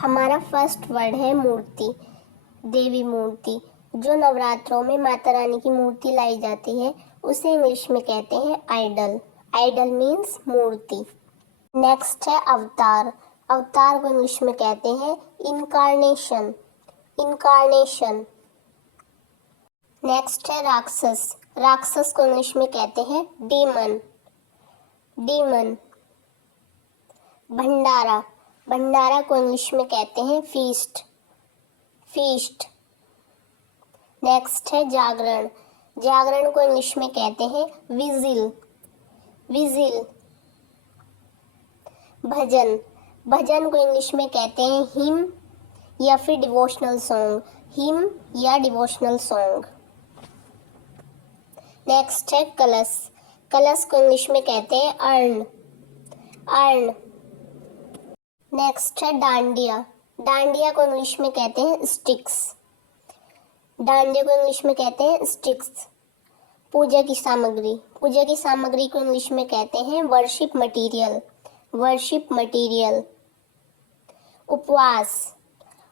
हमारा first word है मूर्ति, देवी मूर्ति। जो नवरात्रों में माता रानी की मूर्ति लाई जाती है उसे इंग्लिश में कहते हैं आइडल। आइडल मीन्स मूर्ति। नेक्स्ट है अवतार। अवतार को इंग्लिश में कहते हैं इनकारनेशन। इनकारनेशन। नेक्स्ट है राक्षस। राक्षस को इंग्लिश में कहते हैं डीमन। डीमन। भंडारा। भंडारा को इंग्लिश में कहते हैं फीस्ट। फीस्ट। नेक्स्ट है जागरण। जागरण को इंग्लिश में कहते हैं विजिल। विजिल। भजन। भजन को इंग्लिश में कहते हैं हिम या फिर डिवोशनल सॉन्ग। हिम या डिवोशनल सॉन्ग। नेक्स्ट है कलश। कलश को इंग्लिश में कहते हैं अर्न। अर्न। नेक्स्ट है डांडिया। डांडिया को इंग्लिश में कहते हैं स्टिक्स। डांडिया को इंग्लिश में कहते हैं स्टिक्स। पूजा की सामग्री। पूजा की सामग्री को इंग्लिश में कहते हैं वर्शिप मटेरियल। Worship material. उपवास।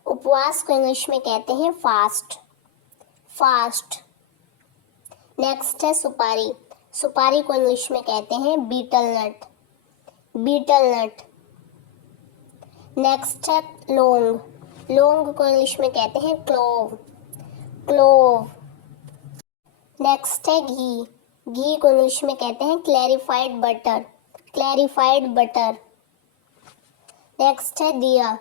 उपवास को इंग्लिश में कहते हैं फास्ट। फास्ट। नेक्स्ट है सुपारी। सुपारी को इंग्लिश में कहते हैं betel nut. Betel nut. Next है लौंग। लौंग को इंग्लिश में कहते हैं क्लोव। क्लोव। नेक्स्ट है घी। घी को इंग्लिश में कहते हैं clarified butter. Clarified butter. Next है दिया।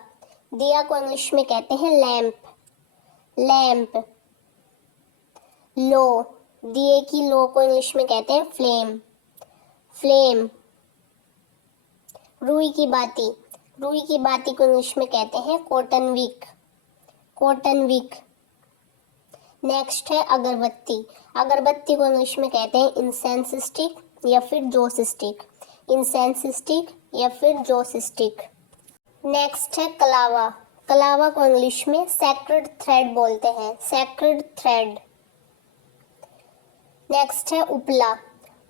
दिया को इंग्लिश में कहते हैं लैंप। लैंप। लो। दिए की लो को इंग्लिश में कहते हैं फ्लेम। फ्लेम। रुई की बाती। रुई की बाती को इंग्लिश में कहते हैं cotton wick. Cotton wick. Next है अगरबत्ती। अगरबत्ती को इंग्लिश में कहते हैं इंसेंस स्टिक या फिर जोस स्टिक। इंसेंस स्टिक या फिर जोस स्टिक। नेक्स्ट है कलावा। कलावा को इंग्लिश में सैक्रेड थ्रेड बोलते हैं। Sacred thread. नेक्स्ट है उपला।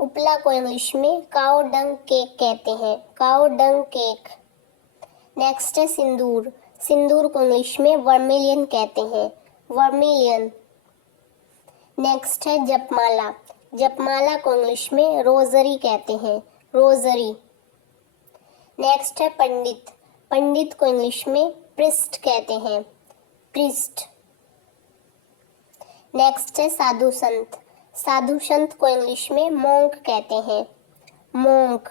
उपला को इंग्लिश में काउ डंग केक कहते हैं। Cow dung cake. नेक्स्ट है सिंदूर। सिंदूर को इंग्लिश में वर्मिलियन कहते हैं। वर्मिलियन। नेक्स्ट है जपमाला। जपमाला को इंग्लिश में रोजरी कहते हैं। रोजरी। नेक्स्ट है पंडित। पंडित को इंग्लिश में प्रिस्ट कहते हैं। प्रिस्ट। नेक्स्ट है साधु संत। साधु संत को इंग्लिश में मोंक कहते हैं। मोंक।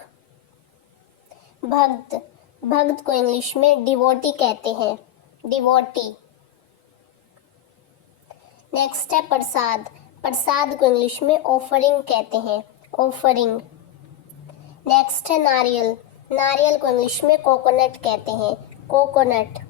भक्त। भक्त को इंग्लिश में डिवोटी कहते हैं। डिवोटी। नेक्स्ट है प्रसाद। प्रसाद को इंग्लिश में ऑफरिंग कहते हैं। ऑफरिंग। नेक्स्ट है नारियल। नारियल को इंग्लिश में कोकोनट कहते हैं। कोकोनट।